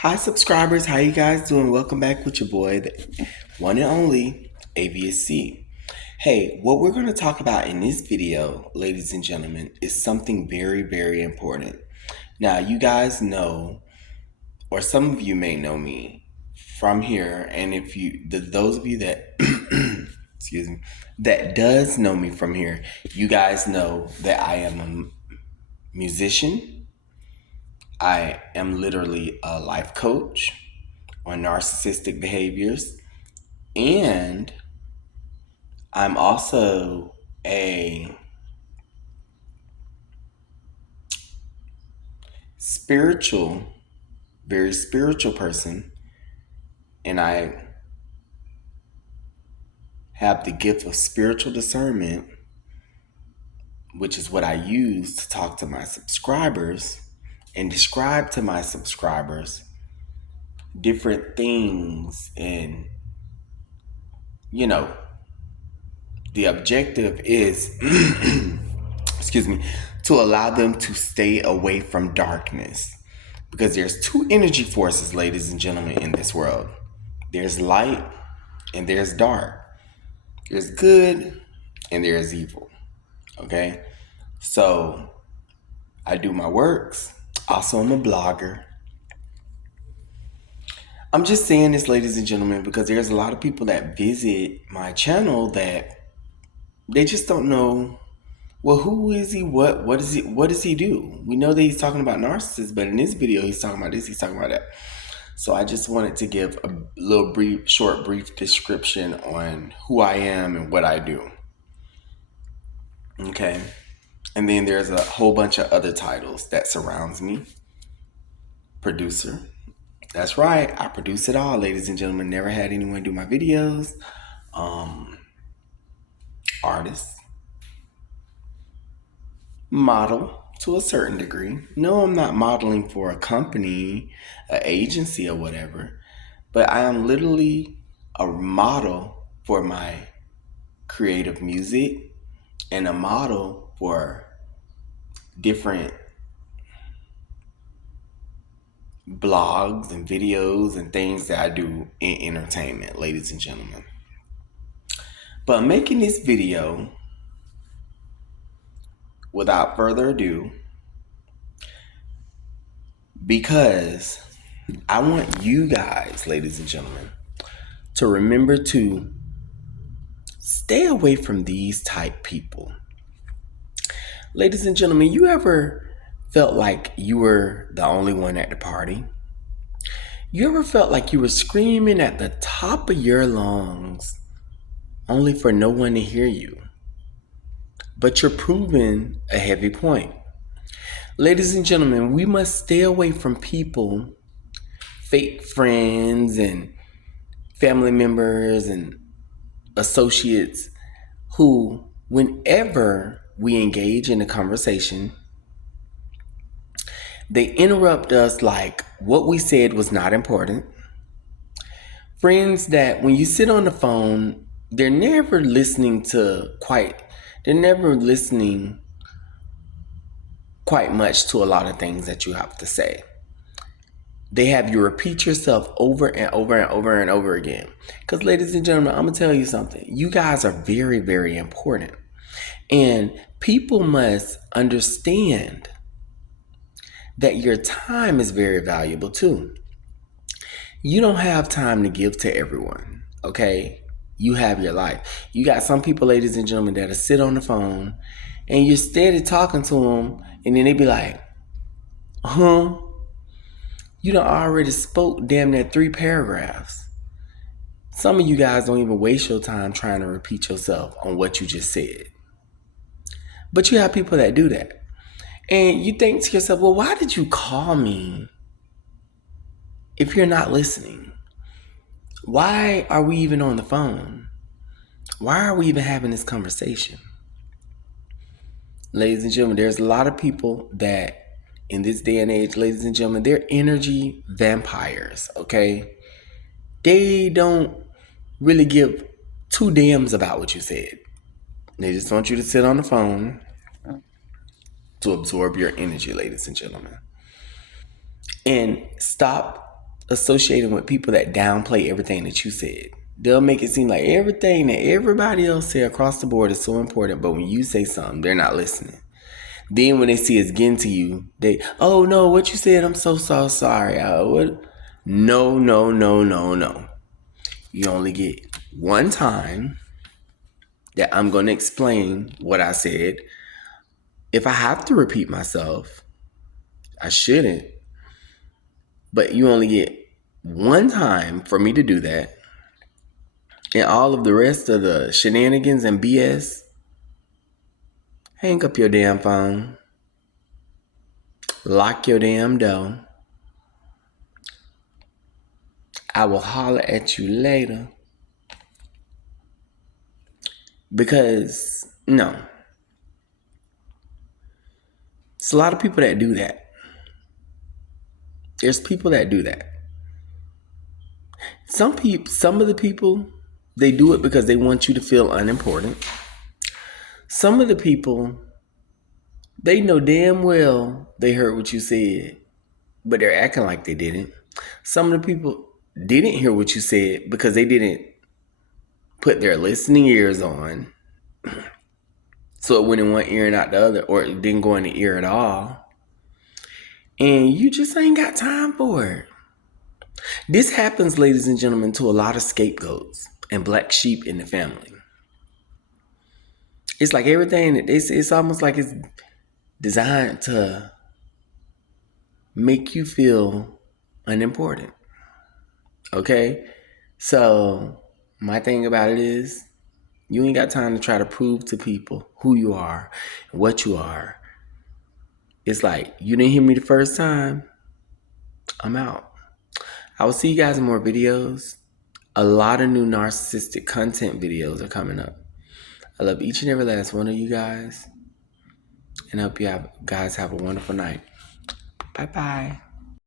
Hi, subscribers. How you guys doing? Welcome back with your boy, the one and only AVSC. Hey, what we're going to talk about in this video, ladies and gentlemen, is something very, very important. Now, you guys know, or some of you may know me from here, and if those of you that, excuse me, that does know me from here, you guys know that I am a musician. I am literally a life coach on narcissistic behaviors. And I'm also a spiritual, very spiritual person. And I have the gift of spiritual discernment, which is what I use to talk to my subscribers and describe to my subscribers different things. And, you know, the objective is excuse me, to allow them to stay away from darkness. Because there's two energy forces, ladies and gentlemen, in this world. There's light and there's dark. There's good and there's evil. Okay? So I do my works. Also, I'm a blogger. I'm just saying this, ladies and gentlemen, because there's a lot of people that visit my channel that they just don't know. Well, who is he? What is he? What does he do? We know that he's talking about narcissists, but in this video, he's talking about this. He's talking about that. So I just wanted to give a little brief description on who I am and what I do. Okay, and then there's a whole bunch of other titles that surrounds me. Producer. That's right. I produce it all, ladies and gentlemen. Never had anyone do my videos. Artist. Model to a certain degree. No, I'm not modeling for a company, an agency, or whatever, but I am literally a model for my creative music and a model for different blogs and videos and things that I do in entertainment, ladies and gentlemen. But I'm making this video, without further ado, because I want you guys, ladies and gentlemen, to remember to stay away from these type people. Ladies and gentlemen, you ever felt like you were the only one at the party? You ever felt like you were screaming at the top of your lungs only for no one to hear you? But you're proving a heavy point. Ladies and gentlemen, we must stay away from people, fake friends and family members and associates who, whenever we engage in a conversation, they interrupt us like what we said was not important. Friends that when you sit on the phone, they're never listening quite much to a lot of things that you have to say. They have you repeat yourself over and over and over and over again. Because, ladies and gentlemen, I'm going to tell you something. You guys are very, very important. And people must understand that your time is very valuable too. You don't have time to give to everyone, okay? You have your life. You got some people, ladies and gentlemen, that'll sit on the phone and you're steady talking to them, and then they be like, you done already spoke damn near 3 paragraphs. Some of you guys don't even waste your time trying to repeat yourself on what you just said. But you have people that do that. And you think to yourself, well, why did you call me if you're not listening? Why are we even on the phone? Why are we even having this conversation? Ladies and gentlemen, there's a lot of people that in this day and age, ladies and gentlemen, they're energy vampires, okay? They don't really give two damns about what you said. They just want you to sit on the phone to absorb your energy, ladies and gentlemen. And stop associating with people that downplay everything that you said. They'll make it seem like everything that everybody else say across the board is so important, but when you say something, they're not listening. Then when they see it's getting to you, they, oh no, what you said, I'm so sorry. What? No, no, no, no, no. You only get one time that I'm going to explain what I said. If I have to repeat myself, I shouldn't. But you only get one time for me to do that. And all of the rest of the shenanigans and BS, hang up your damn phone. Lock your damn door. I will holler at you later. Because, no. It's a lot of people that do that. There's people that do that. Some of the people, they do it because they want you to feel unimportant. Some of the people, they know damn well they heard what you said, but they're acting like they didn't. Some of the people didn't hear what you said because they didn't put their listening ears on. So it went in one ear and out the other, or it didn't go in the ear at all. And you just ain't got time for it. This happens, ladies and gentlemen, to a lot of scapegoats and black sheep in the family. It's like everything, it's almost like it's designed to make you feel unimportant. Okay? So, my thing about it is, you ain't got time to try to prove to people who you are, what you are. It's like, you didn't hear me the first time, I'm out. I will see you guys in more videos. A lot of new narcissistic content videos are coming up. I love each and every last one of you guys. And I hope you guys have a wonderful night. Bye-bye.